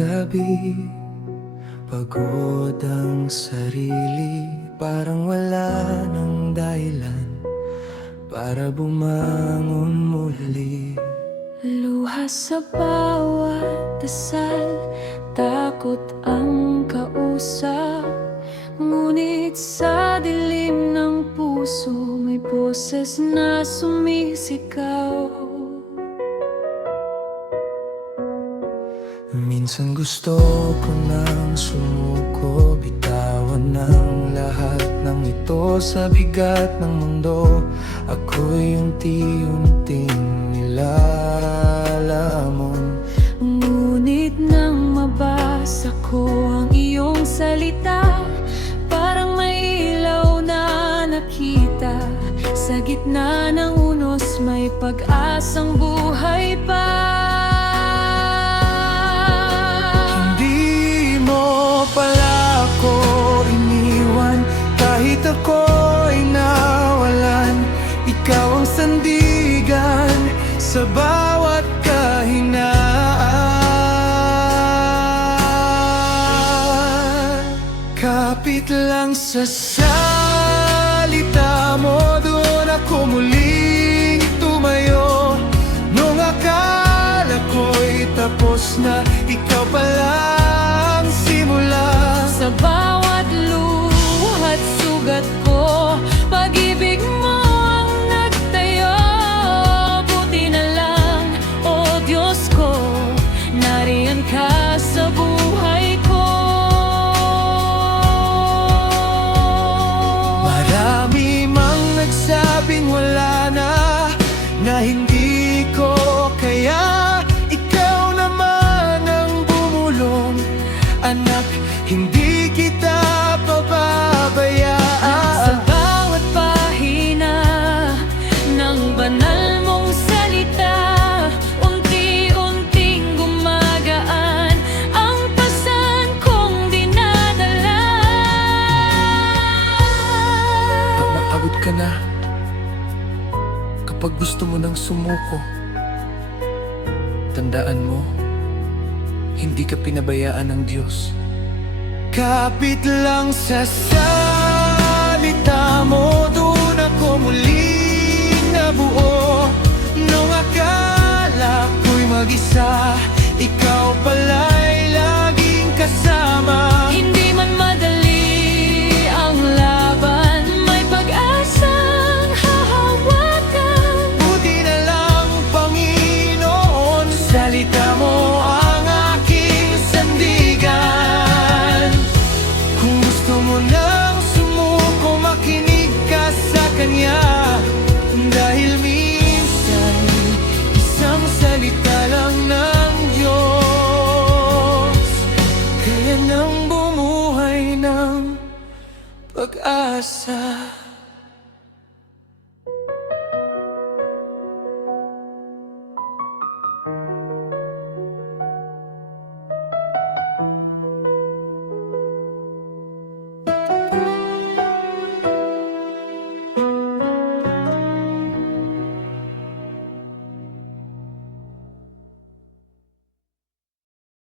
gabi, pagod ang sarili, parang wala nang dahilan para bumangon muli. Luha sa bawat dasal, takot ang kausap, ngunit sa dilim ng puso may boses na sumisigaw. Minsan gusto ko nang sumuko, bitawan ng lahat ng ito. Sa bigat ng mundo, ako'y unti-unting nilalamon. Ngunit nang mabasa ko ang iyong salita, parang may ilaw na nakita. Sa gitna ng unos may pag-asang buhay pa. Kahit ako'y nawalan, ikaw ang sandigan sa bawat kahinaan. Kapit lang sa salita mo, doon ako muling tumayo. Nung akala ko'y tapos na, ikaw palang simula. Sa bawat luha at sugat ko, pag-ibig mo ang nagtayo. Buti na lang, o Diyos ko, nariyan ka sa buhay ko. Marami mang nagsabing wala na, na hindi ko kaya. Ikaw naman ang bumulong, anak, hindi kita pababayaan. Sa bawat pahina ng banal mong salita, unti-unting gumagaan ang pasan kong dinadala. Pag napagod ka na, kapag gusto mo nang sumuko, tandaan mo, hindi ka pinabayaan ng Diyos. Kapit lang sa salita mo, doon ako muling nabuo. Nung akala ko'y mag-isa, ikaw pala'y laging kasama. Hindi man madali ang laban, may pag-asang hahawakan. Buti na lang, Panginoon, salita mo ang aking sandigan. Kung gusto mo nang sumuko, makinig ka sa Kanya. Dahil minsan, isang salita lang ng Diyos, kaya nang bumuhay ng pag-asa.